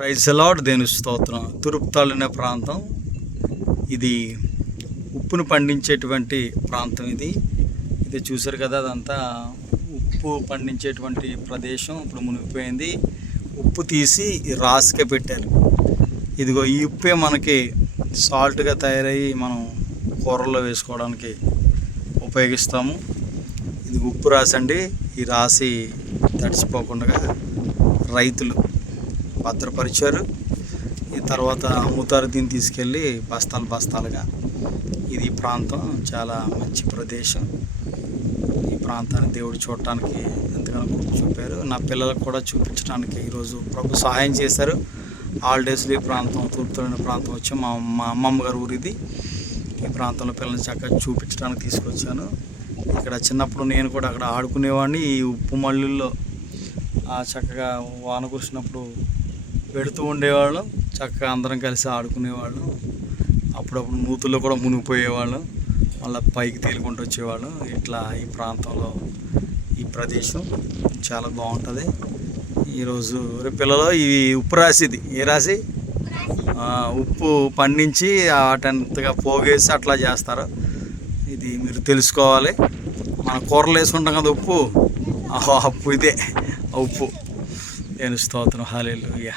Praise lord, దేవుని స్తోత్రం. తూర్పు తాలూనే ప్రాంతం ఇది. ఉప్పును పండించేటువంటి ప్రాంతం ఇది. చూసారు కదా, అదంతా ఉప్పు పండించేటువంటి ప్రదేశం. ఇప్పుడు మునిగిపోయింది. ఉప్పు తీసి రాసుకే పెట్టారు. ఇదిగో ఈ ఉప్పే మనకి సాల్ట్గా తయారయ్యి మనం కూరల్లో వేసుకోవడానికి ఉపయోగిస్తాము. ఇది ఉప్పు రాసండి. ఈ రాసి తడిసిపోకుండా రైతులు భద్రపరిచారు. ఈ తర్వాత అమ్ముతారు. దీన్ని తీసుకెళ్ళి బస్తాలుగా. ఇది ప్రాంతం చాలా మంచి ప్రదేశం. ఈ ప్రాంతాన్ని దేవుడు చూడటానికి ఎంతగానో చూపారు. నా పిల్లలకు కూడా చూపించడానికి ఈరోజు ప్రభు సహాయం చేశారు. హాలిడేస్లో ఈ ప్రాంతం, తూర్పుతోలిన ప్రాంతం వచ్చి మా అమ్మమ్మ గారు ఊరు ఇది. ఈ ప్రాంతంలో పిల్లల్ని చక్కగా చూపించడానికి తీసుకొచ్చాను. ఇక్కడ చిన్నప్పుడు నేను కూడా అక్కడ ఆడుకునేవాడిని. ఈ ఉప్పు మళ్ళుల్లో చక్కగా వాన కురిసినప్పుడు పెడుతూ ఉండేవాళ్ళం. చక్కగా అందరం కలిసి ఆడుకునేవాళ్ళం. అప్పుడప్పుడు నూతుల్లో కూడా మునిగిపోయేవాళ్ళం. మళ్ళీ పైకి తేలుకుంటూ వచ్చేవాళ్ళం. ఇట్లా ఈ ప్రాంతంలో ఈ ప్రదేశం చాలా బాగుంటుంది. ఈరోజు పిల్లలు ఈ ఉప్పు రాసిది ఏ రాసి ఉప్పు పండించి వాటంతగా పోగేసి అట్లా చేస్తారు. ఇది మీరు తెలుసుకోవాలి. మన కూరలు వేసుకుంటాం కదా ఉప్పు, ఉప్పు ఇదే ఉప్పు. నేను స్తోత్రం. హల్లెలూయా.